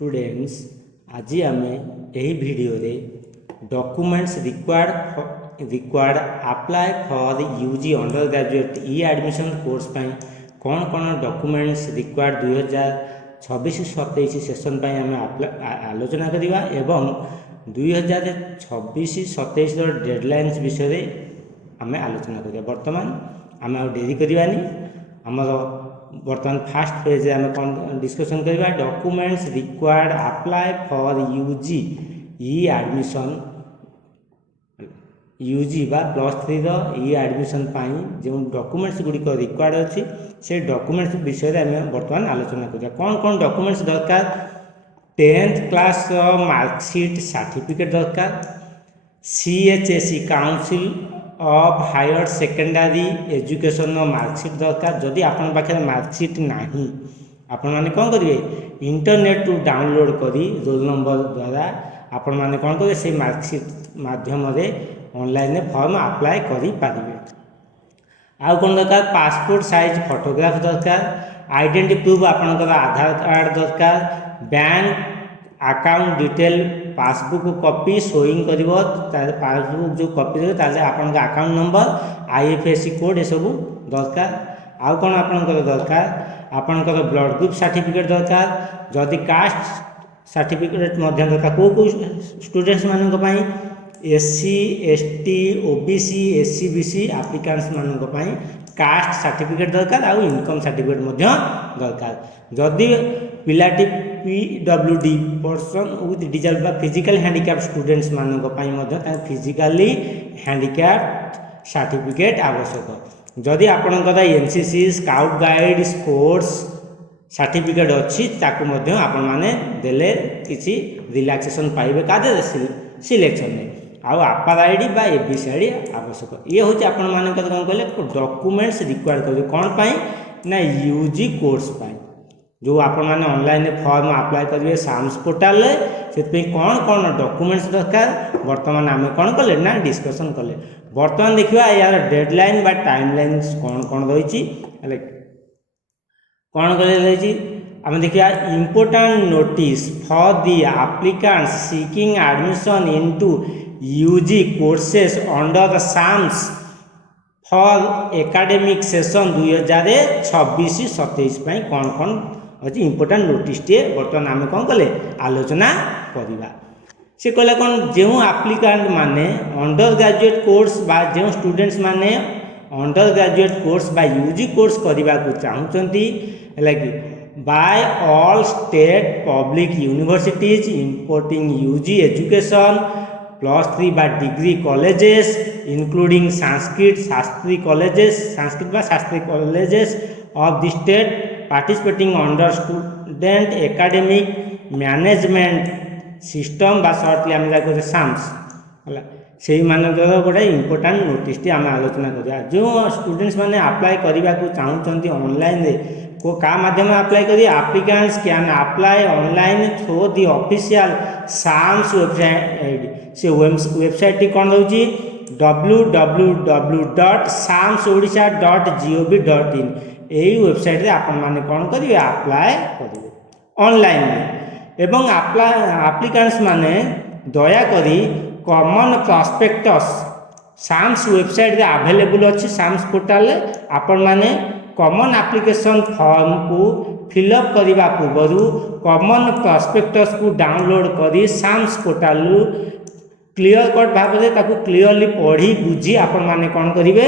Students आज आम यही वीडियो रे documents required apply for UG under graduate ई एडमिशन कोर्स पाई कौन कौन डॉक्यूमेंट्स रिक्वायर्ड 2026-27 सेशन पाई आम आलोचना करवा एवं 2026-27 डेडलाइंस विषय आम आलोचना करवा। बर्तमान आम आ डेरी करवानी आमर बर्तमान फास्ट फेज आम कौन डिस्कसन करवा documents required apply for UG ई एडमिशन यूजी बा +3 ई एडमिशन पाई जो डॉक्यूमेंट्स गुड़िक रिक्वायर्ड अच्छी से डॉक्यूमेंट्स विषय आम बर्तमान आलोचना करवा। कौन कौन डॉक्यूमेंट्स दरकार 10th क्लास मार्कशीट सर्टिफिकेट दरकार, CHSE council of higher secondary education marksheet दरकार। जदि आपन पाखे मार्कशीट नहीं आपण माने कौन करेंगे इंटरनेट टू डाउनलोड करी रोल नंबर द्वारा आपण माने कौन करेंगे से मार्कशीट माध्यम ऑनलाइन फॉर्म अप्लाई करी पारिबे। आउ कौन दरकार पासपोर्ट साइज फोटोग्राफ दरकार, आइडेंटिटी प्रूफ आपनकर आधार कार्ड दरकार, bank account detail passbook copy showing करिवो पासबुक जो कॉपी देबे ताले आपन अकाउंट नंबर IFSC कोड ये सब दरकार। आउ कौन आपनकर दरकार आपनकर ब्लड ग्रुप सर्टिफिकेट दरकार। जदि कास्ट सर्टिफिकेट मध्य दरकार को स्टूडेंट्स मानक पई SC ST OBC SC BC applicants मानक पई कास्ट सर्टिफिकेट दरकार आउ इनकम सर्टिफिकेट मध्य दरकार। जदि पिलाटी PWD पर्सन विथ डिजेबल बा फिजिकल हैंडिकैप स्टूडेंट्स मानक पई मध्य फिजिकली हैंडिकैप सर्टिफिकेट आवश्यक। जदि आपनकर NCC scout guide sports certificate अच्छी ताकू मध्य आपण माने देले किछि रिलैक्सेशन पाइबे कादे सिलेक्शन में आउ आपार आईडी बा ABC आईडी आवश्यक। ये हूँ आपण मान कौन कहले डॉक्यूमेंट्स रिक्वायर्ड कर कौन पाई ना यूजी कोर्स पाई जो आपण मैंने ऑनलाइन फॉर्म अप्लाई करेंगे साम्स पोर्टाल से कौन कौन डॉक्यूमेंट्स दरकार वर्तमान आम कौन कले ना डिस्कसन कले। वर्तमान देखा यार डेडलाइन बा टाइमलाइन कौन कौन रही कौन रही आम देखिए important notice for the applicants seeking admission into UG courses under the SAMS for academic session 2026-27 कौन कौन अच्छी इम्पोर्टेंट नोटिस टे बर्तमान आम कौन कले आलोचना करवा। से कहले कौन जो एप्लिकेंट माने अंडर ग्रेजुएट कोर्स बा जो स्टूडेंट्स माने अंडर ग्रेजुएट कोर्स बा यूजी कोर्स करने को चाहूँगी है कि by all state public universities importing UG education +3 बा degree colleges including Sanskrit Shastri colleges of the state participating under student academic management system बा शॉर्टली आम जाके साम्स है से मानकर गोटे इम्पोर्टेंट नोटिस टी आम आलोचना करा। जो स्टूडेंट्स मैंने अप्लाई करने को चाहूँगी ऑनलाइन को का माध्यम अप्लाई करिए applicants can apply online through the official SAMS website से वेबसाइट कौन रोचे www.samsodisha.gov.in यही वेबसाइट रे आपण माने कौन करिए अप्लाई करिए ऑनलाइन एवं एप्लिकेंट्स माने दया करी कॉमन प्रॉस्पेक्टस साम्स वेबसाइट रे अवेलेबल अच्छी साम्स पोर्टल आपण माने कॉमन एप्लिकेशन फॉर्म को फिलअप करने पूर्व कॉमन प्रॉस्पेक्टस को डाउनलोड करी साम्स पोर्टल क्लियर कट भाव में क्लीयरली पढ़ी बुझी आपण माने कौन करेंगे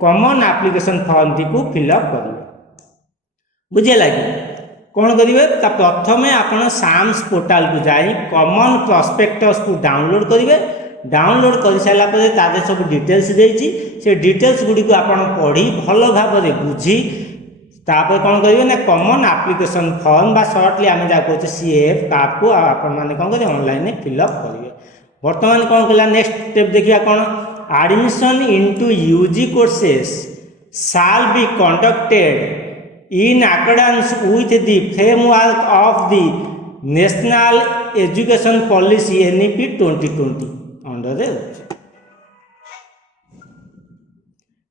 कॉमन एप्लिकेशन फॉर्म टी को फिलअप करेंगे बुझे लगे कौन करेंगे प्रथम आप साम्स पोर्टल को जाई कॉमन प्रॉस्पेक्टस को डाउनलोड करेंगे। डाउनलोड कर सारापर तादे सब डिटेल्स देती से डिटेल्स गुड़ी को आप पढ़ी भल भाव में बुझी तापर कौन करेंगे ना कॉमन एप्लिकेशन फॉर्म बा शॉर्टली आम जहाँ कहते CAF आपको आपण मैंने कौन करेंगे ऑनलाइन फिलअप करेंगे। वर्तमान कौन कला नेक्स्ट स्टेप देखिए कौन admission into UG courses shall be conducted in accordance with the framework of the national education policy NEP 2020 अंडर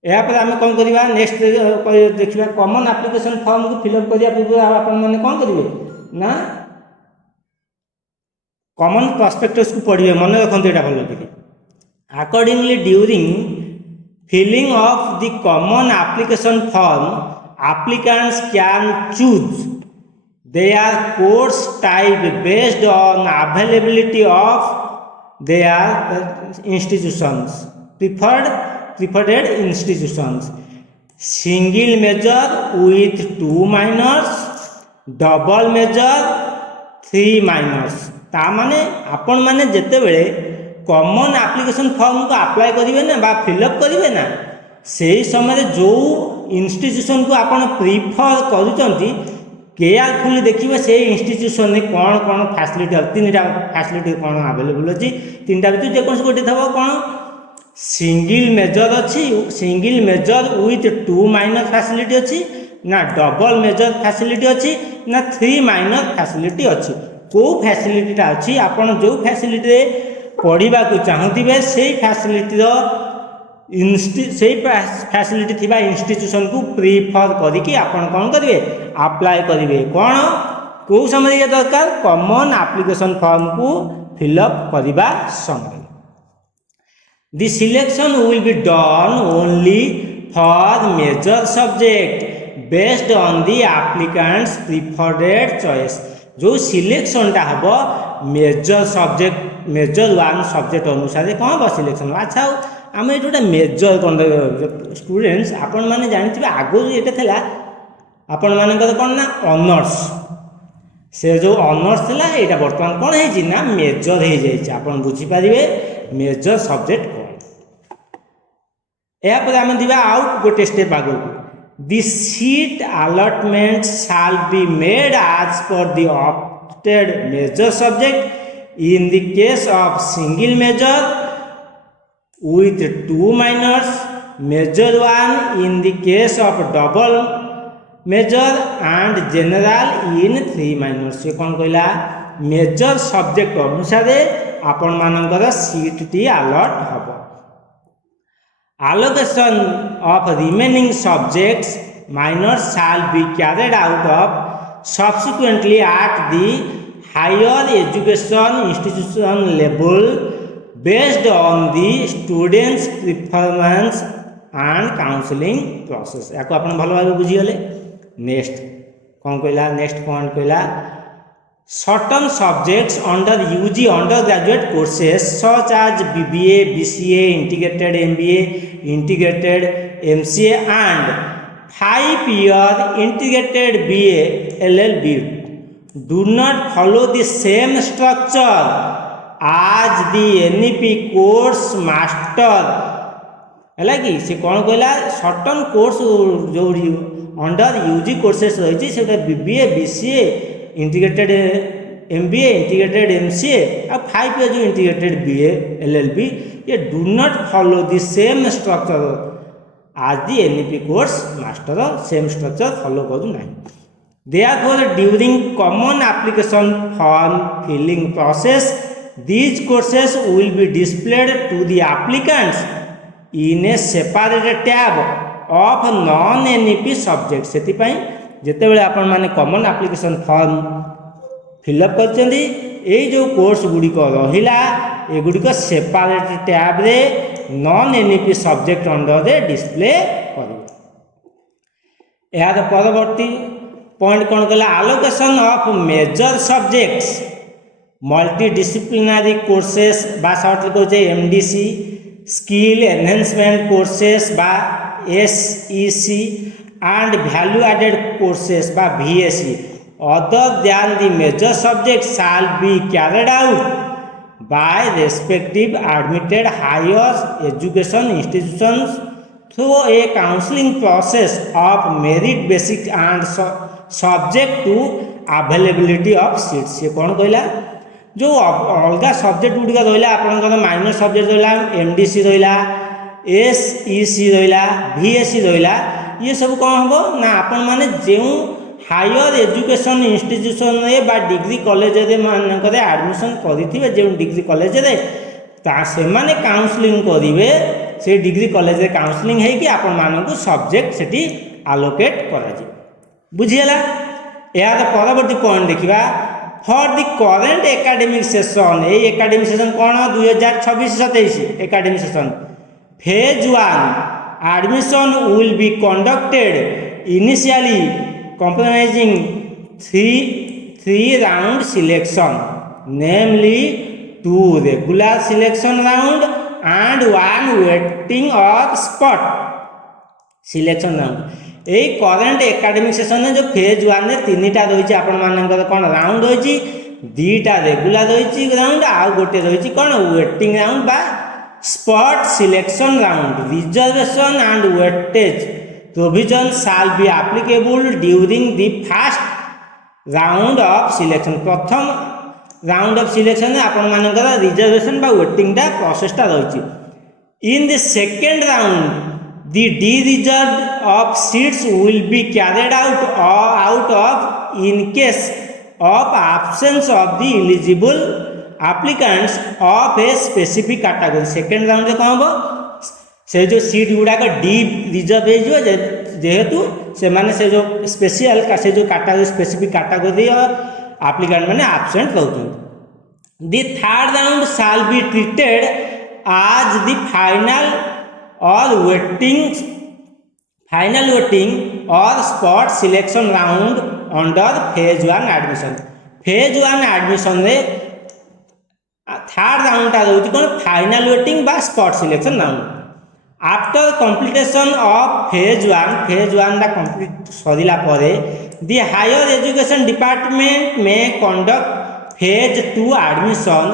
यापर आम कौन करवा नेक्स्ट देखा कॉमन एप्लिकेशन फॉर्म को फिलअप करने पूर्व आप कौन करेंगे ना कॉमन प्रॉस्पेक्टस को पढ़िए मन रखते यहाँ भल कि accordingly during filling of the common application form applicants can choose their course type based on availability of their institutions preferred institutions single major with 2 minors double major 3 minors ता माने आपण माने जेते बेले कॉमन एप्लिकेशन फॉर्म को apply करिवे ना बा फिलअप करिवे ना सेही समय जो इंस्टीट्यूशन को आपण प्रिफर करूचंती केयरफुली देखिए से इंस्टीट्यूशन में कौन कौन फैसिलिटी तीन टा फैसिलिटी कौन अवेलेबल अच्छी तीन टा भर जेको गोटे थब कौन सिंगल मेजर अच्छी single major with 2 minor facility अच्छी ना डबल मेजर फैसिलिटी अच्छी ना 3 माइनर फैसिलिटी अच्छी को फैसिलिटीटा अच्छी आपण जो फैसिलिटी पढ़ा चाहूबे से फैसिलिटी से फैसिलिटी थिबा इंस्टीट्यूशन को प्रिफर करके आपण कौन करेंगे अप्लाई करेंगे कौन कौ समय दरकार कॉमन एप्लिकेशन फॉर्म को फिलअप करने समय the selection will be done only for major subject based on the applicants preferred choice जो सिलेक्शन टा हम मेजर सब्जेक्ट मेजर 1 सब्जेक्ट अनुसार कौन हम सिलेक्शन अच्छा आम ये गोटे मेजर कौन स्टूडेंट्स आपण मैंने जानते आगु ये था आपण मानकर कौन ना ऑनर्स से जो ऑनर्स था यहाँ बर्तमान कौन है मेजर हो जाए आप बुझीपारे मेजर सब्जेक्ट कौन यापर आम दिवा आउ गोटे स्टेप आग the seat allotment shall be made as per the opted major subject in the case of single major with 2 minors major 1 in the case of double major and general in 3 minors से कौन कहला major subject अनुसार आपण मानकर seat T allot हम allocation of remaining subjects minors shall be carried out of subsequently at the higher education institution level based on the students performance and counseling process या अपन भल भाव बुझीगले नेक्स्ट कौन कहला next point कहला certain subjects under UG undergraduate courses such as BBA, BCA, integrated MBA, integrated MCA and 5-year integrated BA LLB do not follow the same structure आज the NEP course master है कि से कौन कहला certain course जो under UG courses रही है BBA, BCA, integrated MBA, integrated MCA और 5 ईयर जो इंटीग्रेटेड BA LLB ये do not follow the same structure as the NEP course master same structure follow करू ना therefore during common application form filling process these courses will be displayed to the applicants in a separate tab of non NEP subject से जिते बड़े आपण माने common application form fill up कर जो course गुड़िक रहा ये गुड़िक सेपरेट टैब रे नॉन NEP सब्जेक्ट अंडर रे डिस्प्ले कर यार परवर्ती पॉइंट कौन कहला allocation of major subjects multidisciplinary courses बा शॉर्ट कहते MDC स्किल एनहेंसमेंट कोर्सेस बा SEC and value added courses बा VSC other than the major subject shall be carried out by respective admitted higher education institutions through a counselling process of merit basic and subject to availability of seats ये कौन कहला जो अलग subject गुड़िक रहा आप minor subject रहा MDC रहा SEC रहा VSC रहा ये सब कौन हम ना आपण मैंने जो हायर एजुकेशन इंस्टीट्यूशन बा डिग्री कॉलेज मानक एडमिशन करेंगे जो डिग्री कॉलेज से काउंसलिंग करेंगे से डिग्री कॉलेज काउंसलिंग है कि आपण मानक सब्जेक्ट से आलोकेट कर बुझीगला यार परवर्ती पॉइंट देखा for the current academic session ये एकेडमिक सेशन कौन 2026-27 academic session phase 1 admission will be conducted initially comprising three round selection namely 2 regular selection round and 1 waiting of spot selection round यही current academic session जो phase 1 में 3टा रही आपण मानकर कौन round रही 2टा रेगुलर रही राउंड आउ गोटे रही कौन वेटिंग राउंड बा spot selection round reservation and weightage provision shall be applicable during the first round of selection प्रथम राउंड ऑफ सिलेक्शन आपण मानकर रिजर्वेशन बा वेटिंग प्रोसेसटा रही in the second round the de-reserved of seats will be carried out of in case of absence of the eligible applicants of a specific category second round कौन हम से जो seat गुड़ाक D reserve हो जेहेतु से माने से जो स्पेशल से जो कैटेगरी स्पेसिफिक कैटेगरी एप्लिकेंट मैंने एब्सेंट रहते the third round shall be treated आज द फाइनल वेटिंग और spot selection round under phase 1 admission phase 1 admission रे थर्ड राउंड टा रहउची कोन फाइनल वेटिंग बा spot selection round after completion of phase 1 दा complete सरिला परे the higher education department में conduct phase 2 admission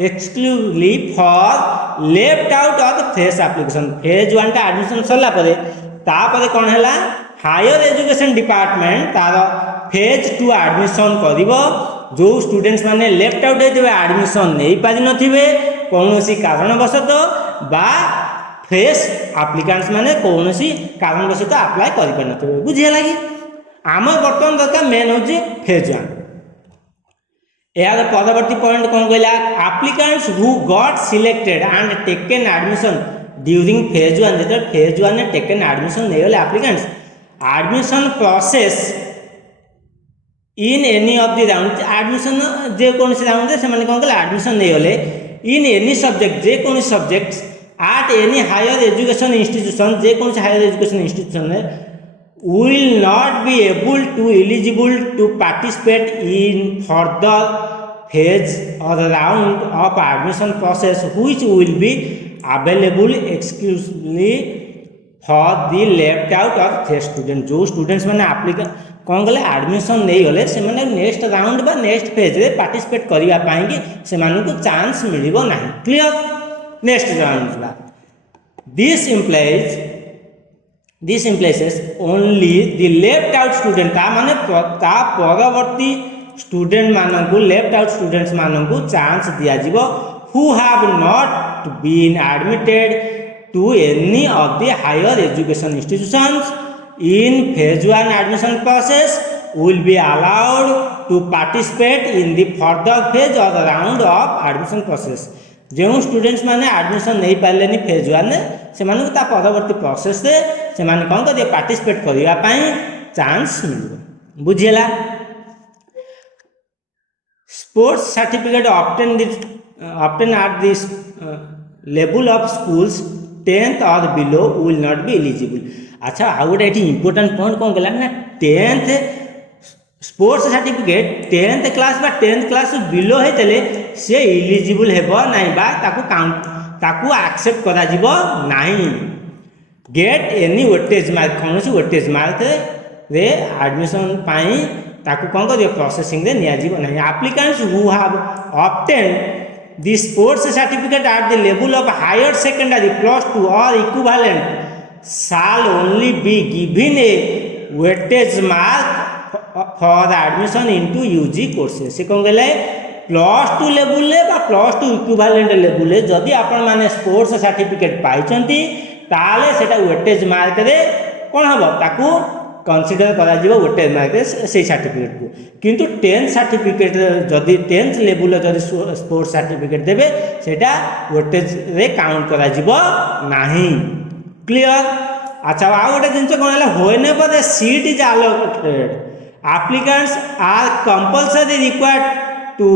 exclusively for left out of fresh application phase 1 टा admission सरला परे तापरे कौन है हायर एजुकेशन डिपार्टमेंट तार फेज 2 एडमिशन करिवो जो स्टूडेंट्स माने लेफ्ट आउट होइथिबे एडमिशन नै पारि नथिबे कोनोसी कारणवशतः बा फ्रेश एप्लिकेंट्स माने कोनोसी कारणवशतः अप्लाई करि पारि नथिबे बुझिया लागि आम बर्तमान दरकार मेन होची फेज 1 यार परवर्ती पॉइंट कौन कहला applicants who got selected and taken admission during phase 1 जो फेज 1 ने टेकन एडमिशन नहीं होले applicants admission process in any of the round admission जे कौन से राउंड से माने कौन कहला एडमिशन नहीं होले इन एनी सब्जेक्ट जे कौन subjects at any higher education institution जे कौन से हायर एजुकेशन इंस्टीट्यूशन में will not be able to eligible to participate in further phase or round of admission process which will be available exclusively for the left out or fresh student जो students मैंने applicant कौन गले admission नहीं गले से माने next round बा next phase रे पार्टिसिपेट करिया पाएंगे से मानन को चांस मिलिबो नाही क्लियर नेक्स्ट राउंड बा This implies only the left out student ता माने ता परवर्ती स्टूडेंट मानन को लेफ्ट आउट स्टूडेंट्स मानन को चांस दिया जीवो who have not been admitted to any of the higher education institutions in phase 1 admission process will be allowed to participate in the further phase or round of admission process जो students माने admission नहीं पाइले phase 1 ने से माने ता परवर्ती process से से माने कौन कर पार्टिसिपेट करिया पाई चांस मिलबो बुझियला sports certificate obtain at this level of schools 10th or below will not be eligible अच्छा आ गोटे एठी इंपोर्टेंट पॉइंट कौन कहला ना 10th sports certificate 10th class बा 10th क्लास बिलो हेतले से एलिजिबल हेबो नाही बा ताकू काउंट ताकू एक्सेप्ट करा जिवो नाही गेट एनी वेटेज मार्क कोनोसी वेटेज मार्क रे एडमिशन पाई ताकू कोन कर प्रोसेसिंग रे निया जिवो नाही applicants who have obtain the sports certificate at the level of higher secondary +2 or equivalent shall only be given a weightage mark for admission into UG courses से कौन कहले +2 लेवल ले बा +2 इक्विवेलेंट लेवल ले जदि आपण माने स्पोर्ट्स सर्टिफिकेट पाइचंती ताले सेटा वेटेज मार्क रे कोन हबो ताकू कंसीडर करा जीवो वेटेज मार्क रे से सर्टिफिकेट को किंतु 10th सर्टिफिकेट जदि 10th लेवल जदि स्पोर्ट्स सर्टिफिकेट देबे सेटा वेटेज रे काउंट करा जीवो नाही क्लियर अच्छा आ गोटे जिंस कोन हला होइने पर seat is allocated applicants are compulsory required to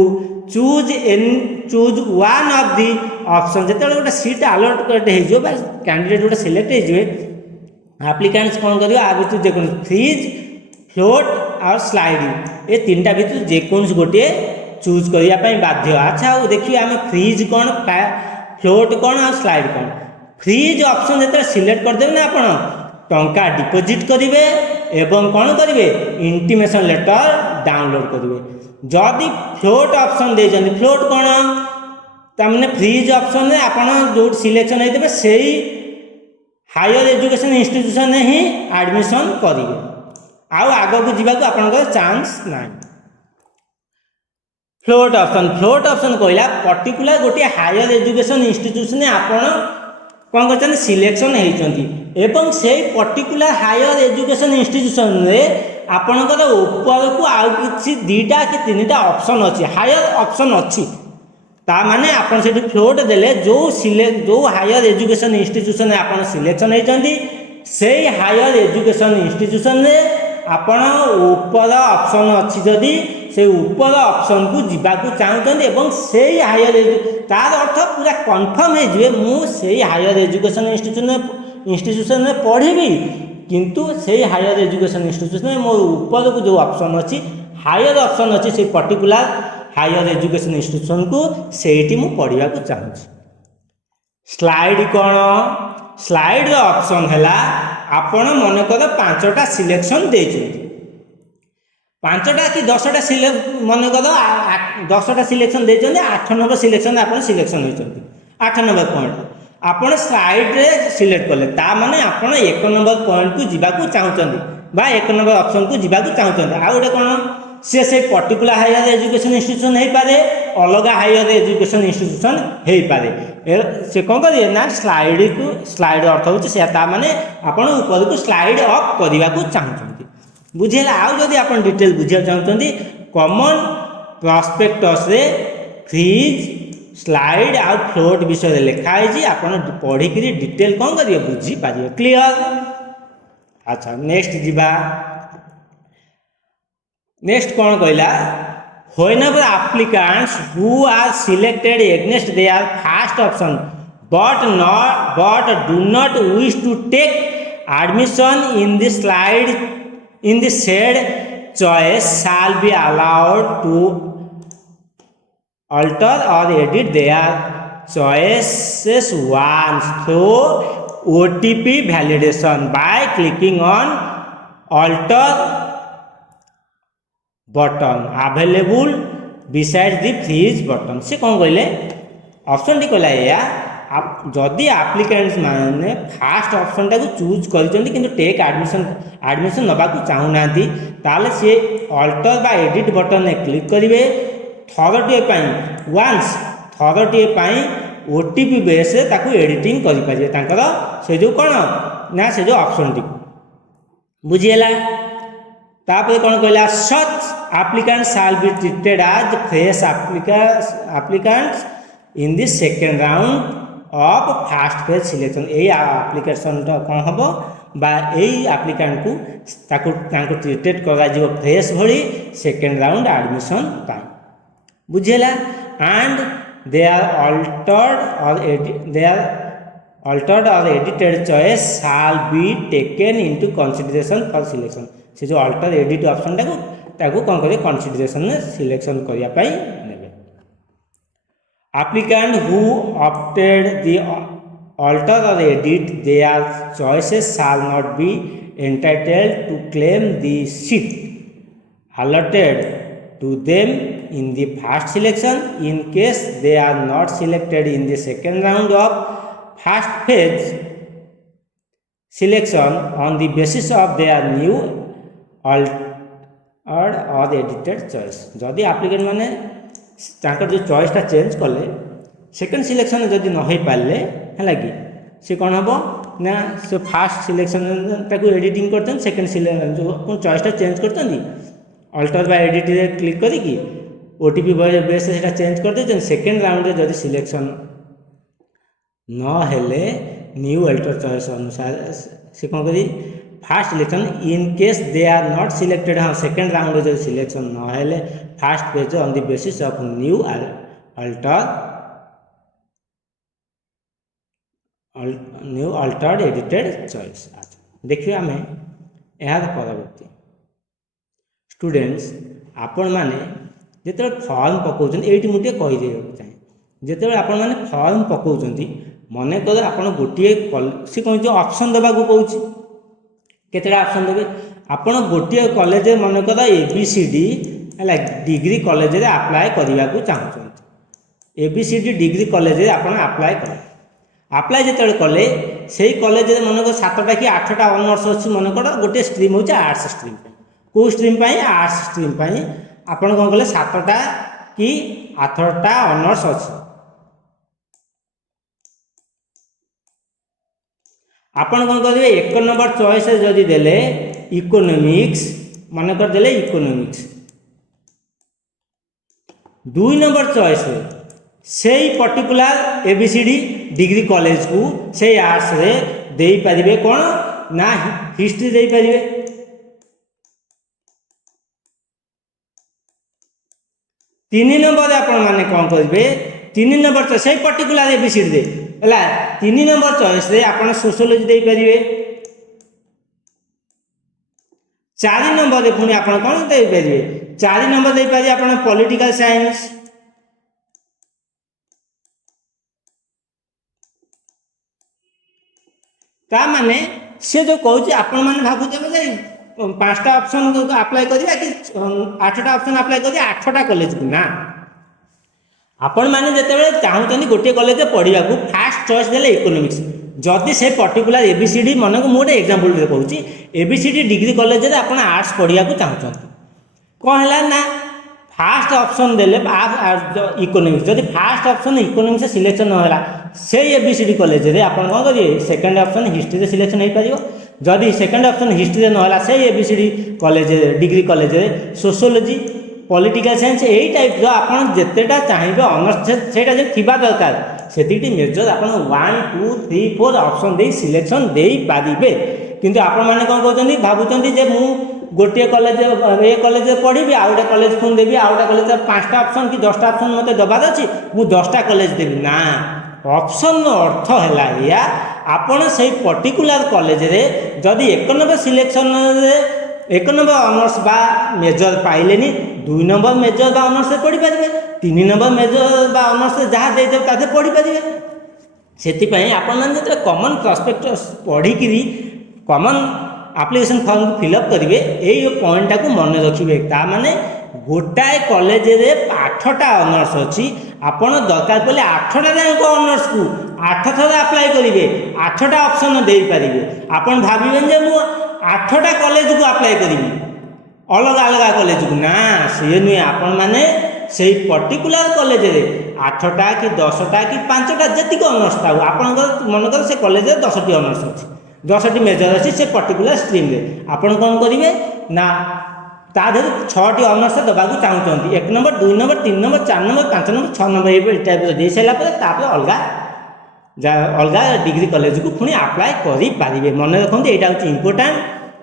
choose one of the option ଯେତେବେଳେ ଗୋଟେ सीट allot ହେଇଯିବ ବା कैंडिडेट ଗୋଟେ सिलेक्ट ହେଇଯିବେ applicants कौन करियो आ भितर जेकोन फ्रीज फ्लोट और स्लाइडिंग ए तीनटा भितर जेकोन गोटे चूज करिया पई बाध्य। अच्छा आ देखिए आम फ्रीज कौन फ्लोट कौन और स्लाइड कौन फ्रीज ऑप्शन जेते सिलेक्ट कर देबे ना आपण टंका डिपोजिट करिवे एवं कौन करिवे इंटीमेशन लेटर डाउनलोड करिवे। जदि फ्लोट ऑप्शन दे जंदी फ्लोट कौन तमने फ्रीज ऑप्शन में आपण जो सिलेक्शन होई देबे सेही हायर एजुकेशन इंस्टीट्यूशन में ही एडमिशन करिवे आउ आगो को जीवा को आपन चांस नाही। फ्लोट ऑप्शन कहला पर्टिकुलर गोटे हायर एजुकेशन इंस्टीट्यूशन में आपण कौन कर सिलेक्शन होती एवं से पर्टिकुलर हायर एजुकेशन इंस्टीट्यूशन में आपणकर ऊपर को आउ कि दीटा कि तीनटा ऑप्शन अच्छी हायर ऑप्शन अच्छी ता माने आपन से फ्लोट देले जो हायर एजुकेशन इंस्टीट्यूशन में आपन सिलेक्शन होती से हायर एजुकेशन इंस्टीट्यूशन में आपन ऊपर ऑप्शन अच्छी जदि से ऊपर ऑप्शन को जीवाकू चाहते से हायर तार अर्थ पूरा कन्फर्म है हायर एजुकेशन इंस्टीट्यूशन में पढ़ी किंतु से हायर एजुकेशन इंस्टीट्यूशन में मोर ऊपर को जो ऑप्शन अच्छी हायर ऑप्शन अच्छी से पर्टिकुलर हायर एजुकेशन इंस्टीट्यूशन को सेठी मु पढ़ा चाहूँ। स्लाइड कौन स्लाइड ऑप्शन है आपण मन कर 5टा सिलेक्शन देते 5टा कि 10टा मन कर 10टा सिलेक्शन देते 8 नंबर सिलेक्शन आप सिलेक्शन होती 8 नंबर पॉइंट आपड़ स्लाइड रे सिलेक्ट कले ता माने आपण 1 नंबर पॉइंट को जीवाकू चाहते बा 1 नंबर ऑप्शन को जीवाकू चाहते आ गोटे कौन से पर्टिकुलर हायर एजुकेशन इंस्टीट्यूशन हो पारे अलग हायर एजुकेशन इंस्टीट्यूशन हो पारे से कौन करेंगे ना स्लाइड अर्थ हो माने आपण ऊपर को स्लाइड अप करने को चाहते बुझेगा आउ जदि आप डिटेल बुझा चाहते कॉमन प्रॉस्पेक्टस रे फ्रीज स्लाइड आउ फ्लोट विषय लिखाई आप पढ़िक डिटेल कौन करिए बुझी पारे क्लियर। अच्छा नेक्स्ट जीवा नेक्स्ट कौन कहला whenever applicants who are selected against their first option but do not wish to take admission in the slide in the said choice shall be allowed to alter or edit their choices once through OTP validation by clicking on alter button available beside the freeze button से कौन कहले option T कहला या जदि applicants माने fast option टाको choose करछन्ती किंतु take admission नबा को चाहू नांती ताले से अल्टर बा एडिट बटन ने क्लिक करिवे थरटिए पई वंस थरटिए पई ओटीपी बेस ताको एडिटिंग करि पारिए तांकर से जो कोन ना से जो ऑप्शन टी बुझिएला तापर कौन कहला सच applicants shall be treated as fresh applicants in the second round of first phase selection A application कौन हम बा एप्लिकेंट को ताको ट्रीटेड करा जिवो फ्रेश भली सेकेंड राउंड एडमिशन पाई बुझेला and they are altered or edited choice shall be taken into consideration for selection से जो अल्टर एडिट ऑप्शन टाको कौन करिए कंसीडरेशन में सिलेक्शन करिया पाई नेबे। Applicant who opted the alter or edit their choices shall not be entitled to claim the seat allotted to them in the first selection in case they are not selected in the second round of first phase selection on the basis of their new और edited choice जदि applicant माने तांकर जो चॉइसटा change कले second selection जदि न हो पारे है कि सी कौन हम ना से फास्ट सिलेक्शन ताको एडिटिंग करते सेकेंड सिलेक्शन जो चॉइसटा चेंज करते अल्टर बा एडिट रे क्लिक करिकी ओटीपी बेस से चेंज कर दे सेकेंड राउंड जदि सिलेक्शन न हेले न्यू अल्टर चॉइस अनुसार से कौन करी first selection in case they are not selected. हाँ सेकेंड राउंड जो सिलेक्शन न हेले first page on the basis of new altered edited choice. देखिए आम यार परवर्ती स्टूडेंट्स आपण मैंने जिते फॉर्म पकाउछन एटी मुझे कहीदे चाहे जिते आपण मैंने फॉर्म पकाउछन मन कर आप गोटे सी कौन जो ऑप्शन देवा कौच केतेटा ऑप्शन देवे आपण गोटे कॉलेज मन कर ABCD है डिग्री कॉलेज अप्लाई करने को चाहते ABCD डिग्री कॉलेज आप अप्लाई कले अप्लाई जिते कले से कॉलेज मन कर 7टा कि 8टा ऑनर्स अच्छी मन कर गोटे स्ट्रीम हो आर्ट्स स्ट्रीम कौ स्ट्रीम आर्ट्स स्ट्रीम आपड़ कौन कले 7टा कि 8टा ऑनर्स अच्छी आपड़ कौन करेंगे 1 नंबर चॉइस जदि देले इकोनॉमिक्स मन कर देले इकोनॉमिक्स 2 नंबर चॉइस से पर्टिकुलर ABCD डिग्री कॉलेज को से आर्ट्स रे दे पारिबे कौन ना हिस्ट्री दे पारिबे। 3 नंबर आपण माने कौन करेंगे 3 नंबर चॉइस से पर्टिकुलर ABCD दे है 3 नंबर चॉइस रे आपण सोशियोलॉजी दे पारिबे। 4 नंबर पुणी आप कौन दे पारिबे 4 नंबर दे पारिबे आपण पॉलिटिकल साइंस। ता माने से जो कहूँ आपण मैंने भावुचे 5टा ऑप्शन अप्लाई करिया कि 8टा ऑप्शन अप्लाई करिया 8टा कॉलेज को ना आपण मैंने जिते चाहते गोटे कॉलेज पढ़ा फास्ट चॉइस देले इकोनॉमिक्स जदि से पर्टिकुलर ABCD मन को मुझे एग्जांपल कहूँ ABCD डिग्री कॉलेज आप आर्ट्स पढ़ा चाहते कौन है ना फास्ट ऑप्शन देले इकोनॉमिक्स जदि फास्ट ऑप्शन इकोनॉमिक्स सिलेक्शन न से ABCD कॉलेज रे आपण कौन करिए सेकंड ऑप्शन हिस्ट्री रे सिलेक्शन हो पारिबो जदि सेकंड ऑप्शन हिस्ट्री रे न से ABCD कॉलेज डिग्री कॉलेज रे सोशियोलॉजी पॉलिटिकल साइंस यही टाइप जो आप जितेटा चाहिए ऑनर्स सेटा जो थिबा दरकार सेतिटी मेजर आप 1 2 3 4 ऑप्शन दे सिलेक्शन दे पारिबे किंतु आपण माने कौन कहते भावुं जे मु गोटे कॉलेज ए कॉलेज पढ़ी आउ गोटे कॉलेज पुणी देवी आउ गोटे कॉलेज 5टा ऑप्शन कि 10टा ऑप्शन मत दबार अच्छी मु 10टा कॉलेज देवी ना ऑप्शन अर्थ है या आपण से पर्टिकुलर कॉलेज रे जदि 1 नंबर सिलेक्शन 1 नंबर ऑनर्स बा मेजर पाइले 2 नंबर मेजर बा ऑनर्स से पढ़ी पारे 3 नंबर मेजर बा ऑनर्स से जहाँ दे ताते पढ़ी पारे से आपण मैंने कॉमन प्रॉस्पेक्टस पढ़ी कॉमन एप्लिकेशन फॉर्म को फिलअप करेंगे यही पॉइंट को मन रखिए ताने गोटाए कॉलेज रे 8टा ऑनर्स अच्छी आपण दरकार पड़े 8टा जाक ऑनर्स को 8 थर अप्लाई करेंगे 8टा ऑप्शन दे पारे आपण भाविबे जे मु 8टा कॉलेज को अप्लाई करी अलग अलग कॉलेज को ना सी नुहे आपण मैंने से पर्टिकुलर कॉलेज रे 8टा कि 10टा कि 5टा जी ऑनर्स था आपण मन कर से कॉलेज 10टी ऑनर्स अच्छी 10टी मेजर अच्छी से पर्टिकुलर स्ट्रीम रे आपण कौन करेंगे ना ता देहर 6टी ऑनर्स देवाक चाहते 1 number 2 number 3 number 4 number 5 number 6 number ये टाइप दे सारापर अलग अलग डिग्री कॉलेज को पुणी अप्लाई करें मन रखते यहाँ हूँ इम्पोर्टाट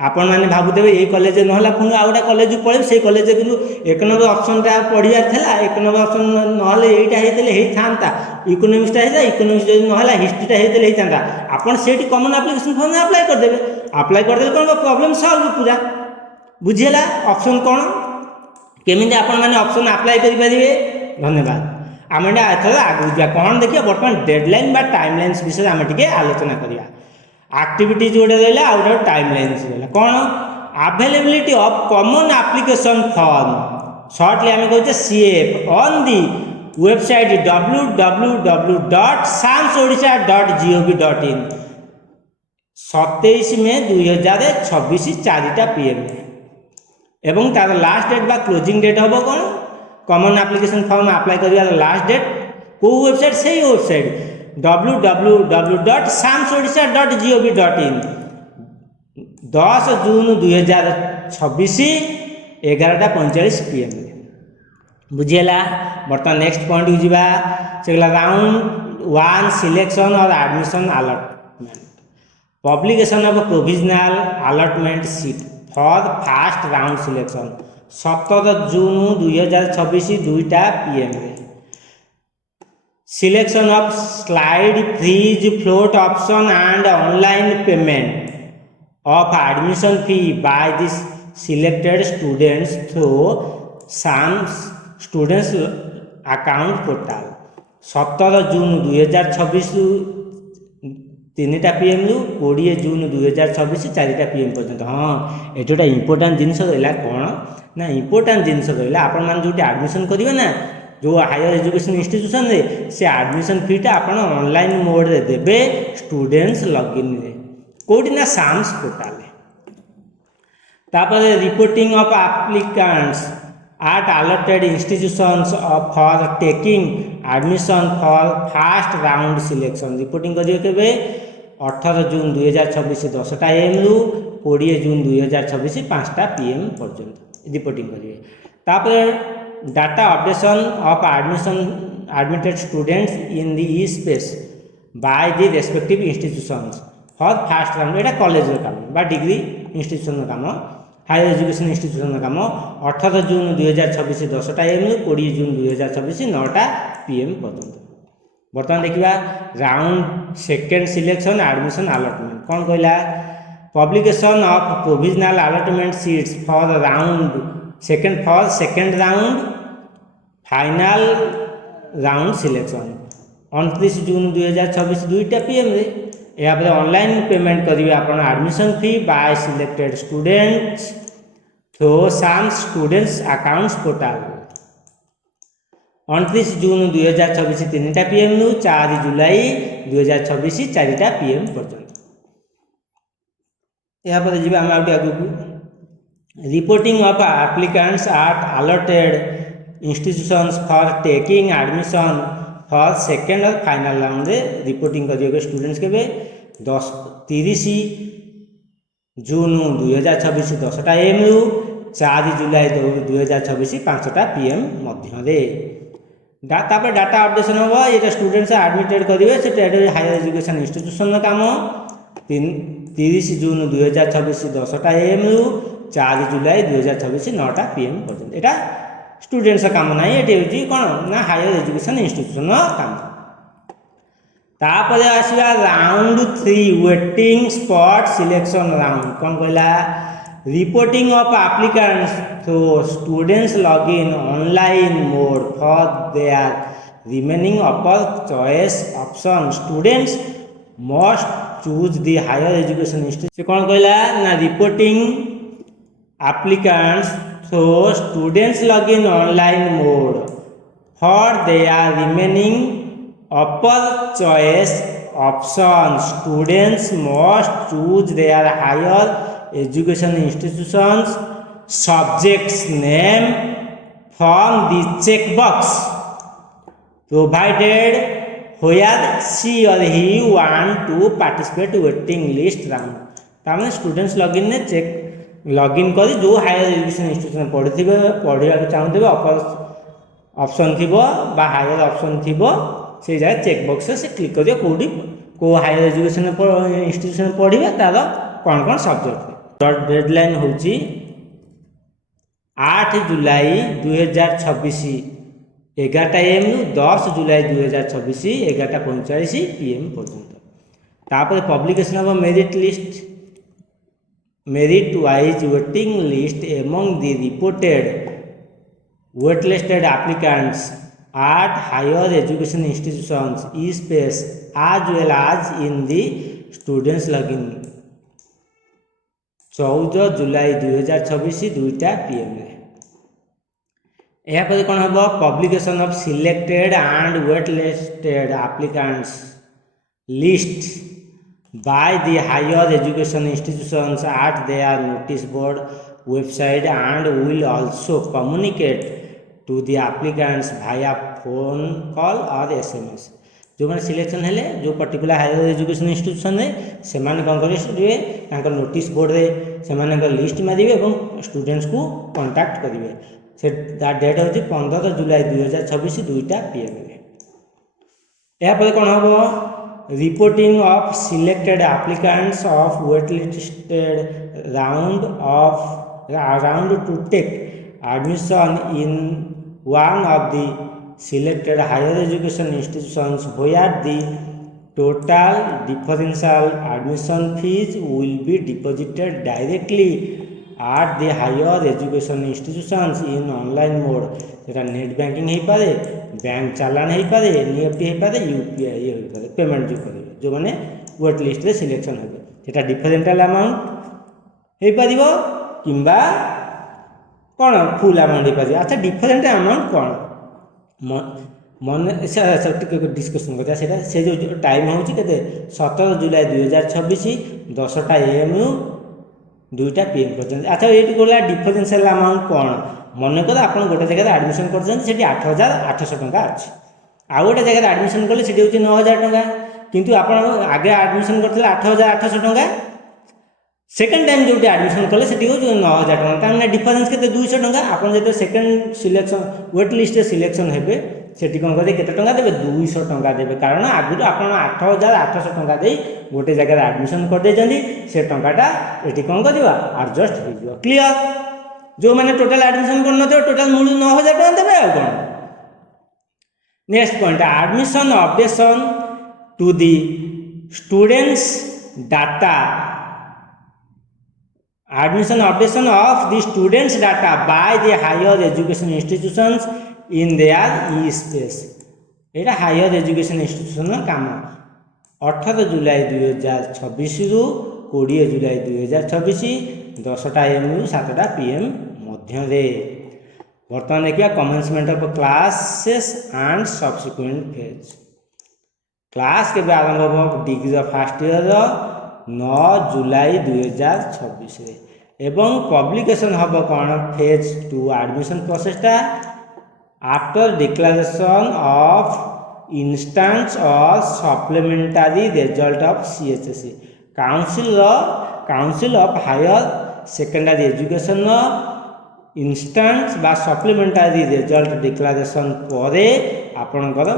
आपण मैंने भावुथे ये कॉलेज ना पुणी आउ गोटे कॉलेज को पढ़े से कॉलेज कि 1 नंबर ऑप्शन पढ़ार था 1 नंबर ऑप्शन ना यहीटा होता इकोनॉमिक्सटा होता इकोनॉमिक्स जब ना हिस्ट्रीटा होता आपड़ से कॉमन एप्लिकेशन फॉर्म अप्लाई करदे कौन प्रॉब्लम सॉल्व पूरा बुझीला ऑप्शन कौन केमी आपण मैंने ऑप्शन अप्लाई करेंगे। धन्यवाद आम एथर आगे जा कौन देखिए बर्तमान डेडलाइन टाइम लाइन्स विषय आम टे आलोचना करिया एक्टिविटीज गोटे रहा आउ गोटे टाइम लाइन्स रहा कौन availability of common application form shortly आम कहे CF on the website www.samsodisha.gov.in 27 मई 2026 4टा PM एवं तार लास्ट डेट बा क्लोजिंग डेट हम कौन कॉमन एप्लिकेशन फॉर्म अप्लाई कर लास्ट डेट को वेबसाइट से वेबसाइट www.samsodisha.gov.in 10 जून 2026 11:45 PM बुझीला। बर्तमान नेक्स्ट पॉइंट को जीवा से राउंड 1 सिलेक्शन और admission allotment publication of provisional allotment seat for first round selection 17 जून 2026 2टा PM selection of slide freeze float option and online payment of admission fee by this selected students through SAMS students account portal 17 जून 2026 3टा PM रु 20 जून 2026 4टा PM पर्यंत। हाँ ये गोटे इंपोर्टाट जिनस रहा कौन ना इंपोर्टाट जिनस रहा आपण मैंने जो एडमिशन करेंगे ना जो हायर एजुकेशन इंस्टीट्यूशन रे से एडमिशन फीटा आपण ऑनलाइन मोड रे देबे स्टूडेंट्स लॉगिन रे कोडी ना साम्स पोर्टल तापर reporting of applicants at allotted institutions for taking admission for first round selection reporting करिए केबे 18 जून 2026 10टा AM रु 20 जून 2026 5टा PM पर्यंत रिपोर्टिंग करिए तापर data updation of admitted students in the e-space by the respective institutions for first round Etah college रो काम बा डिग्री इंस्टीट्यूशन रो काम हायर एजुकेशन इंस्टीट्यूशन काम 18 जून 2026 10टा AM 20 जून 2026 9टा PM पर्यंत। बर्तमान देखिए round second selection admission allotment कौन कहला publication of provisional allotment seats for second round final round selection 29 जून 2026 2टा PM रे यहाँ पर ऑनलाइन पेमेंट करेंगे आप admission fee by selected students through SAMS students accounts portal 29 जून 2026 3टा PM रु 4 जुलाई 2026 4टा PM पर्यंत। यहाँ पर जी आम आगे reporting of applicants at allotted institutions for taking admission for second और फाइनल राउंड रे रिपोर्टिंग करिए स्टूडेंट्स के 30 जून 2026 10टा AM रु 4 जुलाई 2026 5टा PM मध्य डाटा अपडेशन हम ये स्टूडेंट्स एडमिटेड करेंगे से हायर एजुकेशन इंस्टीट्यूशन काम 30 जून 2026 10टा AM रु 4 जुलाई 2026 9टा PM पर्यंत एटा स्टूडेंट्स काम ना ये कौन ना हायर एजुकेशन इंस्टीट्यूशन काम तापर आसवा round 3 waiting spot selection round कौन कहला reporting of applicants through students login online mode for their remaining upper choice option students must choose the higher education institution कौन कहला ना reporting applicants so students login online mode for their remaining upper choice option students must choose their higher education institutions subjects name from the checkbox provided where she or he want to participate waiting list round तामने students login ने check login कर जो higher education institution पढ़ा चाहते अपर option थी higher option थी से जगह checkbox से क्लिक करिए कौटी को हायर एजुकेशन इंस्टीट्यूशन पढ़े तार कौन कौन सब्जेक्ट डेडलाइन हूँ 8 जुलाई 2026 11टा AM रु 10 जुलाई 2026 11:45 PM पर्यंत तापर publication of merit wise waiting list among the reported waitlisted applicants at higher education institutions e-space as well as in the students login 14 जुलाई 2026 2टा PM यहाँ पर कौन हम publication of selected and waitlisted applicants list by the higher education institutions at their notice board website and will also communicate to the applicants via phone call or SMS जो मैंने selection हेले जो particular higher education institution से कौन करेंगे notice board रे से list मारे और स्टूडेंट्स को कांटेक्ट करेंगे से डेट हूँ 15 जुलाई 2026 2टा PM यहाँ पर कौन हम reporting of selected applicants of waitlisted round to take admission in one of the selected higher education institutions where the total differential admission fees will be deposited directly at the higher education institutions in online mode. सेटा net banking हो पारे, bank चालान हो पारे, NEFT हो पारे, UPI हो पारे, payment जो करेंगे जो मैंने वेट लिस्ट रे सिलेक्शन हो सेटा डिफरेंशियल अमाउंट हो पारिबो किंबा कौन फुल अमाउंट हो पारे। अच्छा डिफरेंट अमाउंट कौन मन डिस्कसन करता से जो टाइम हूँ के 17 जुलाई 2026 10टा AM रु 2टा PM पर्यंत। अच्छा ये गला डिफरेंशियल अमाउंट कौन मनकर आप गोटे जगह एडमिशन कर 8,800 टंका अच्छी आउ गोटे जगह एडमिशन कले हूँ 9,000 टंका किंतु आप आगे एडमिशन करते 8,800 टंका सेकेंड टाइम जो एडमिशन कले हूँ 9,000 टंका तार डिफरेन्स के 200 टंका आप जो second selection wait list selection हे से कौन करेंगे केते टंका देवे 200 टंका देवे कारण आगुरी आप 8,800 टंका दे गोटे जगह एडमिशन कर से टंकाटा ये कौन कर एडजस्ट हो क्लीयर। जो मैंने टोटल एडमिशन कर टोटल मूल 9,000 टंका देवे आ कौन। Next point admission updation to the students data admission updation of the students data by the higher education institutions in their e-space Etah higher education institution काम 18 जुलाई 2026 रु 20 जुलाई 2026 10टा AM रु 7टा PM मध्य रे। वर्तमान देखिए commencement of classes and subsequent phase class के आरंभ हो डिग्री फर्स्ट ईयर 9 जुलाई 2026 रे एवं पब्लिकेशन हम कौन फेज 2 एडमिशन प्रोसेसटा after declaration of instance or supplementary result of CHSE council of higher secondary education instance बा सप्लीमेंटरी रिजल्ट डिक्लेरेशन पर आपणकर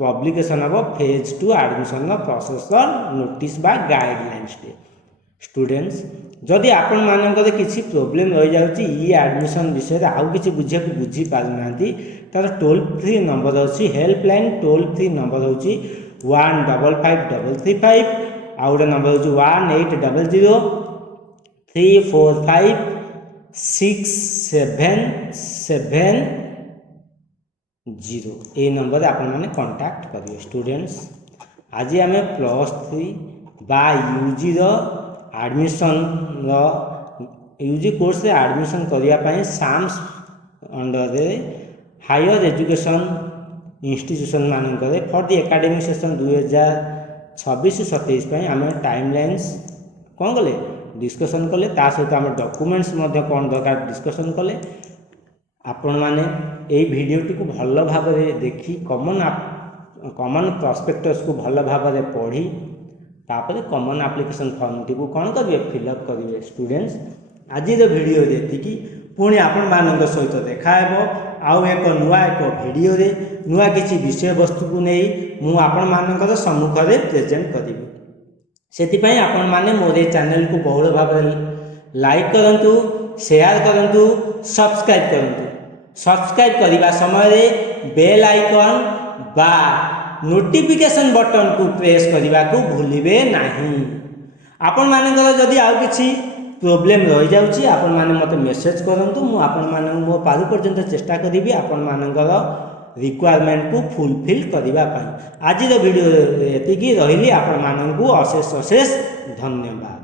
पब्लिकेशन ऑफ फेज 2 एडमिशन प्रोसेसर नोटिस बा गाइडलाइंस डे। स्टूडेंट्स जदि आपण मानकर किसी प्रोब्लेम रही जाउची ई एडमिशन विषय आउ किसी बुझे बुझी पारना तार टोल फ्री नंबर अच्छी हेल्पलाइन टोल फ्री नंबर हूँ 155335 आउ गोटे नंबर हूँ 180033456770 ये नंबर आपण मैंने कांटेक्ट करिए। स्टूडेंट्स आज आम +3 बा UG admission UG course admission करने साम्स अंडर हायर एजुकेशन इंस्टीट्यूशन मानक फॉर दी एकेडमिक सेशन 2026-27 आम टाइमलाइन्स कौन कले डिस्कसन कले सहित आम डॉक्यूमेंट्स कौन दरकार डिस्कसन कले। आपण मैंने यही भिडियोटी को भल भाव देखी कॉमन प्रॉस्पेक्टस को भल भाव पढ़ी तापर कॉमन एप्लिकेशन फॉर्म टी को कौन करेंगे फिलअप करेंगे। स्टूडेंट्स आज भिडियो देखिकी पुणी आपण मान सहित देखा आउ एक नुआ एक भिडियो नुआ किसी विषय वस्तु को नहीं मु आपण मानकर सम्मुख में प्रेजेंट करी से आपण मैंने मोर चैनल को बहुल भाव लाइक करूँ शेयर करूँ सब्सक्राइब करूँ। सब्सक्राइब करने समय बेल आइकन बा नोटिफिकेशन बटन को प्रेस करने को भूलिबे नहीं। आपण मानकर जदि आउ किसी प्रोब्लेम रही जाउची आपण माने मते मेसेज करंतु मु आपण माने मो पारु पर्यंत चेष्टा करिबी आपण मानकर रिक्वायरमेंट को फुलफिल करबा पई। आज वीडियो एतिकी रहिली आपण माननकु अशेष अशेष धन्यवाद।